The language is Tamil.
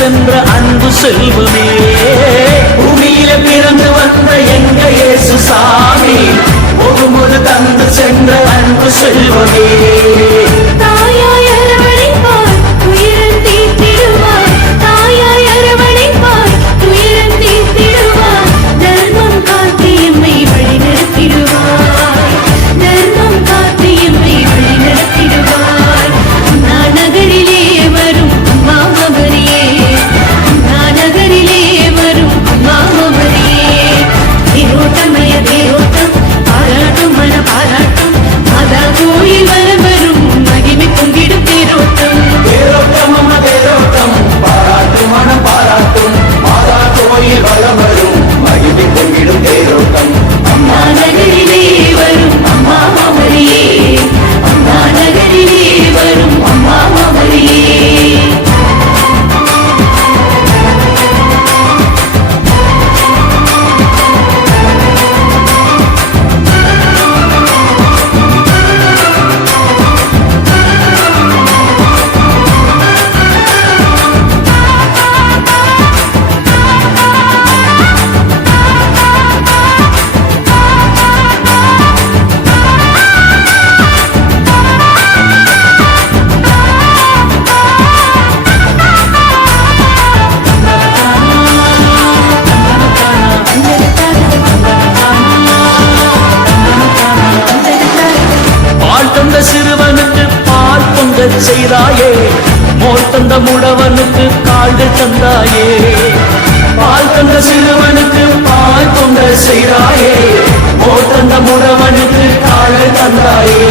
சென்ற அன்பு செல்வமே, பூமியில பிறந்து வந்த எங்க இயேசு சாமி, ஒரு தந்து சென்ற அன்பு செல்வமே. தாயாய் அரவணைப்பார் துயரம் தீர்த்திடுவார், தாயாய் அரவணைப்பார் துயரம் தீர்த்திடுவார், தர்மம் காத்து எம்மை வழி நடத்திடுவார், தர்மம் காத்து எம்மை வழி நடத்திடுவார். அண்ணா நகரிலே வரும் அம்மா மகரியே, அண்ணா நகரிலே வரும் அம்மா மகரியே, தேரோட்டமய தேரோட்டம் பாராட்டும் மன பாராட்டும், மாதா கோயில் வலம் வரும் மகிமை பொங்கிடும் தேரோட்டம். தேரோட்டம் அம்மா தேரோட்டம், பாராட்டும் மனம் பாராட்டும், மாதா கோயில் வலம் வரும் மகிமை பொங்கிடும் தேரோட்டம். அம்மா நகரிலே வரும் அம்மா மகரியே, அம்மா நகரிலே வரும் அம்மா மகரியே. பால் தந்த சிறுவனுக்கு பால் பொங்க செய்தாயே, மோர் தந்த முடவனுக்கு கால்கள் தந்தாயே. பால் தந்த சிறுவனுக்கு பால் பொங்க செய்தாயே, மோர் தந்த முடவனுக்கு கால்கள் தந்தாயே.